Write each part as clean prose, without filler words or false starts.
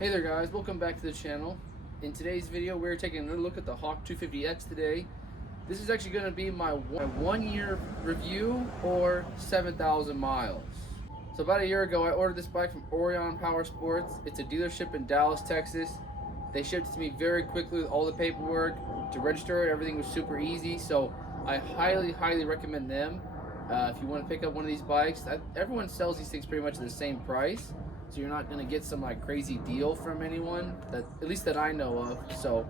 Hey there guys, welcome back to the channel. In today's video we're taking a look at the Hawk 250X today. This is actually going to be my 1 year review or 7,000 miles. So about a year ago I ordered this bike from Orion Power Sports. It's a dealership in Dallas, Texas. They shipped it to me very quickly with all the paperwork. To register it, everything was super easy, so I highly recommend them. If you want to pick up one of these bikes, everyone sells these things pretty much at the same price. So you're not going to get some like crazy deal from anyone, that at least that I know of. So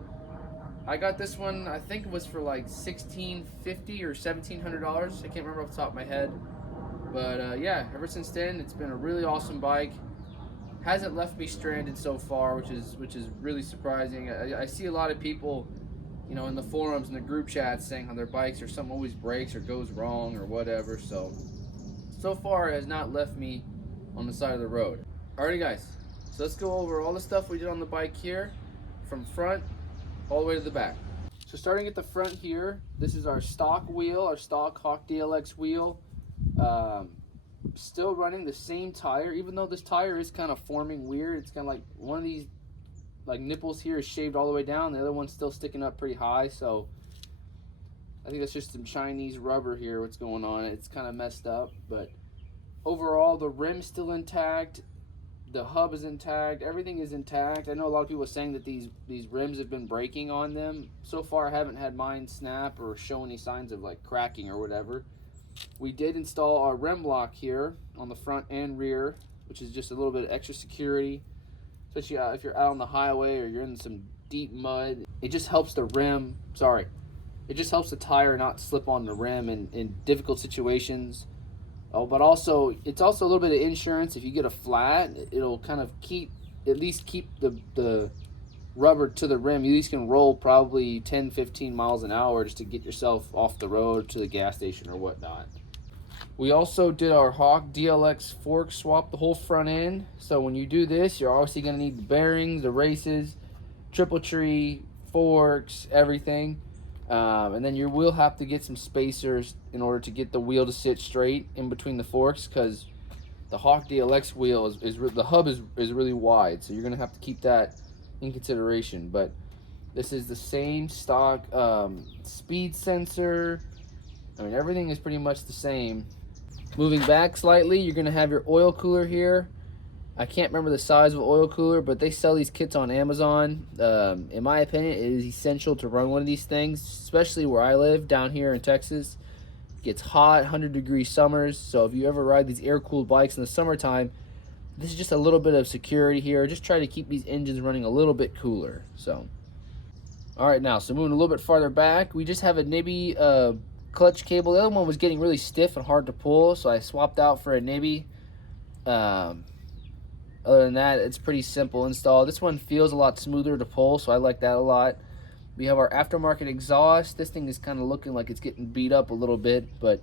I got this one, I think it was for like $1,650 or $1,700. I can't remember off the top of my head. But yeah, ever since then it's been a really awesome bike. Hasn't left me stranded so far, which is really surprising. I see a lot of people, you know, in the forums and the group chats saying how their bikes or something always breaks or goes wrong or whatever. So far it has not left me on the side of the road. Alrighty guys, so let's go over all the stuff we did on the bike here, from front all the way to the back. So starting at the front here, this is our stock wheel, our stock Hawk DLX wheel. Still running the same tire, even though this tire is kind of forming weird. It's kind of like one of these like nipples here is shaved all the way down, the other one's still sticking up pretty high, so I think that's just some Chinese rubber here, what's going on. It's kind of messed up, but overall the rim's still intact. The hub is intact. Everything is intact. I know a lot of people are saying that these rims have been breaking on them. So far, I haven't had mine snap or show any signs of like cracking or whatever. We did install our rim lock here on the front and rear, which is just a little bit of extra security, especially if you're out on the highway or you're in some deep mud. It just helps the rim. Sorry, it just helps the tire not slip on the rim in difficult situations. Oh, but also, it's also a little bit of insurance. If you get a flat, it'll kind of at least keep the rubber to the rim. You at least can roll probably 10-15 miles an hour just to get yourself off the road to the gas station or whatnot. We also did our Hawk DLX fork swap the whole front end. So when you do this, you're obviously going to need the bearings, the races, triple tree, forks, everything. And then you will have to get some spacers in order to get the wheel to sit straight in between the forks, because the Hawk DLX wheel the hub is really wide, so you're gonna have to keep that in consideration. But this is the same stock speed sensor. I mean, everything is pretty much the same. Moving back slightly, you're gonna have your oil cooler here. I can't remember the size of an oil cooler, but they sell these kits on Amazon. In my opinion, it is essential to run one of these things, especially where I live, down here in Texas. It gets hot, 100-degree summers, so if you ever ride these air-cooled bikes in the summertime, this is just a little bit of security here. Just try to keep these engines running a little bit cooler. So, all right, now, so moving a little bit farther back, we just have a Nibby clutch cable. The other one was getting really stiff and hard to pull, so I swapped out for a Nibby. Other than that, it's pretty simple install. This one feels a lot smoother to pull, so I like that a lot. We have our aftermarket exhaust. This thing is kind of looking like it's getting beat up a little bit, but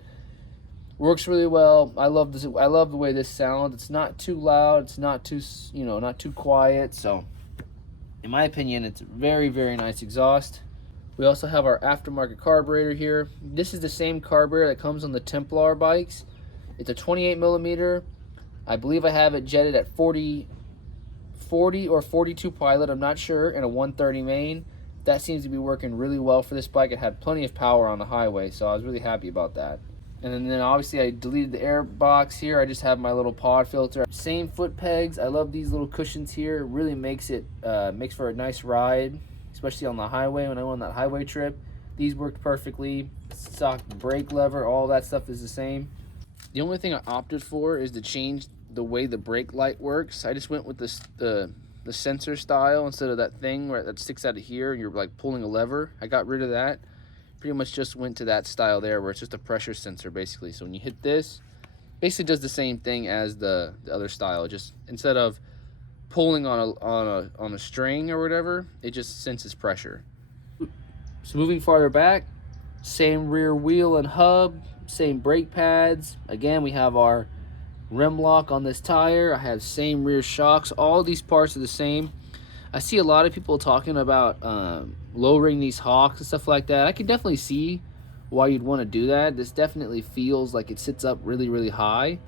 works really well. I love this. I love the way this sounds. It's not too loud. It's not too, not too quiet. So, in my opinion, it's very nice exhaust. We also have our aftermarket carburetor here. This is the same carburetor that comes on the Templar bikes. It's a 28 millimeter. I believe I have it jetted at 40 or 42 pilot, I'm not sure, and a 130 main. That seems to be working really well for this bike. It had plenty of power on the highway, so I was really happy about that. And then obviously I deleted the air box here. I just have my little pod filter. Same foot pegs. I love these little cushions here. It really makes for a nice ride, especially on the highway when I went on that highway trip. These worked perfectly. Stock brake lever, all that stuff is the same. The only thing I opted for is to change the way the brake light works. I just went with the sensor style instead of that thing where that sticks out of here and you're like pulling a lever. I got rid of that. Pretty much just went to that style there where it's just a pressure sensor basically. So when you hit this, basically does the same thing as the other style. Just instead of pulling on a string or whatever, it just senses pressure. So moving farther back, same rear wheel and hub, same brake pads. Again, we have our rim lock on this tire. I have same rear shocks. All these parts are the same. I see a lot of people talking about lowering these Hawks and stuff like that. I can definitely see why you'd want to do that. This definitely feels like it sits up really high.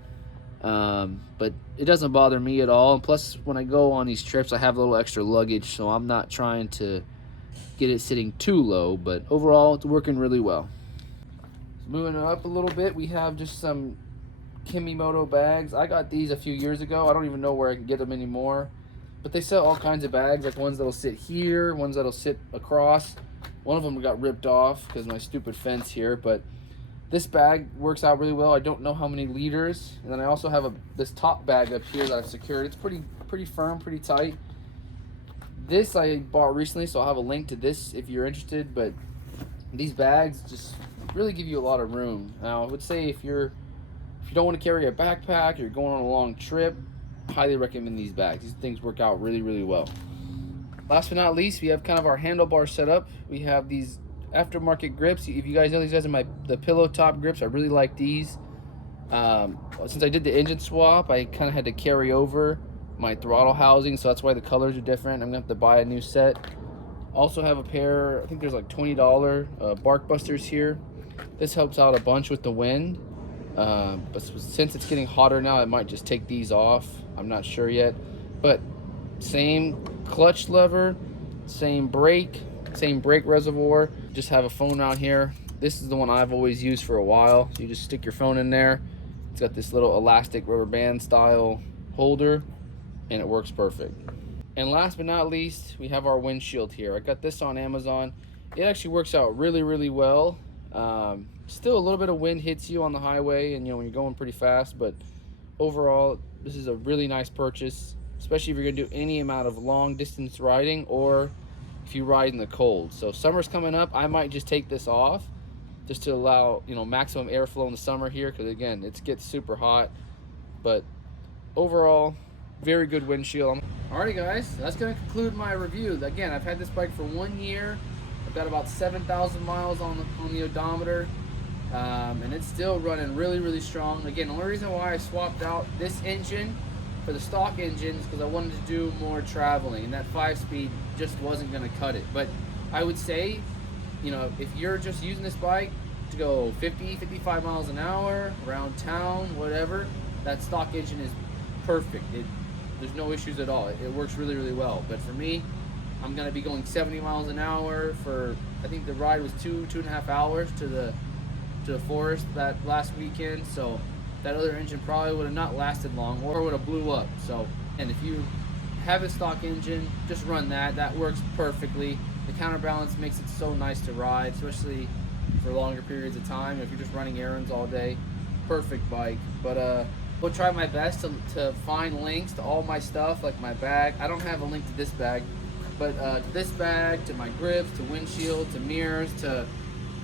But it doesn't bother me at all. And plus, when I go on these trips, I have a little extra luggage, so I'm not trying to get it sitting too low. But overall, it's working really well. So moving up a little bit, we have just some Kimimoto bags. I got these a few years ago. I don't even know where I can get them anymore. But they sell all kinds of bags, like ones that'll sit here, ones that'll sit across. One of them got ripped off because of my stupid fence here, but this bag works out really well. I don't know how many liters. And then I also have this top bag up here that I've secured. It's pretty firm, pretty tight. This I bought recently, so I'll have a link to this if you're interested. But these bags just really give you a lot of room. Now, I would say if you don't want to carry a backpack, you're going on a long trip, highly recommend these bags. These things work out really, really well. Last but not least, we have kind of our handlebar setup. We have these aftermarket grips. If you guys know, these guys are the pillow top grips. I really like these. Since I did the engine swap, I kind of had to carry over my throttle housing, so that's why the colors are different. I'm gonna have to buy a new set. Also have a pair, I think there's like $20 bark busters here. This helps out a bunch with the wind. But since it's getting hotter now, I might just take these off. I'm not sure yet. But same clutch lever, same brake reservoir. Just have a phone out here. This is the one I've always used for a while. So you just stick your phone in there. It's got this little elastic rubber band style holder, and it works perfect. And last but not least, we have our windshield here. I got this on Amazon. It actually works out really, really well. Still a little bit of wind hits you on the highway, and when you're going pretty fast, but overall this is a really nice purchase, especially if you're gonna do any amount of long distance riding or if you ride in the cold. So summer's coming up, I might just take this off just to allow maximum airflow in the summer here, because again, it gets super hot. But overall, very good windshield. Alrighty guys, that's gonna conclude my review. Again, I've had this bike for 1 year. I've got about 7,000 miles on the odometer, and it's still running really, really strong. Again, the only reason why I swapped out this engine for the stock engine is because I wanted to do more traveling, and that 5-speed just wasn't going to cut it. But I would say, if you're just using this bike to go 50, 55 miles an hour around town, whatever, that stock engine is perfect. There's no issues at all. It works really, really well. But for me, I'm going to be going 70 miles an hour for, I think the ride was 2.5 hours to the forest that last weekend. So that other engine probably would have not lasted long or would have blew up. So, and if you have a stock engine, just run that. That works perfectly. The counterbalance makes it so nice to ride, especially for longer periods of time. If you're just running errands all day, perfect bike. But we'll try my best to find links to all my stuff, like my bag. I don't have a link to this bag, but to this bag, to my grips, to windshield, to mirrors, to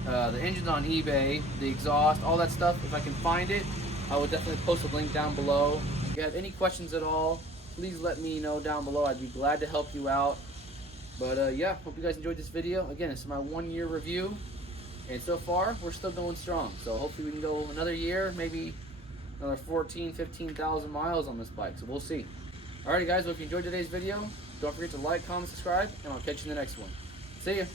the engine's on eBay, the exhaust, all that stuff. If I can find it, I will definitely post a link down below. If you have any questions at all, please let me know down below. I'd be glad to help you out. But yeah, hope you guys enjoyed this video. Again, it's my 1-year review, and so far we're still going strong. So hopefully we can go another year, maybe another 14, 15,000 miles on this bike. So we'll see. Alrighty guys, well, if you enjoyed today's video, don't forget to like, comment, subscribe, and I'll catch you in the next one. See ya.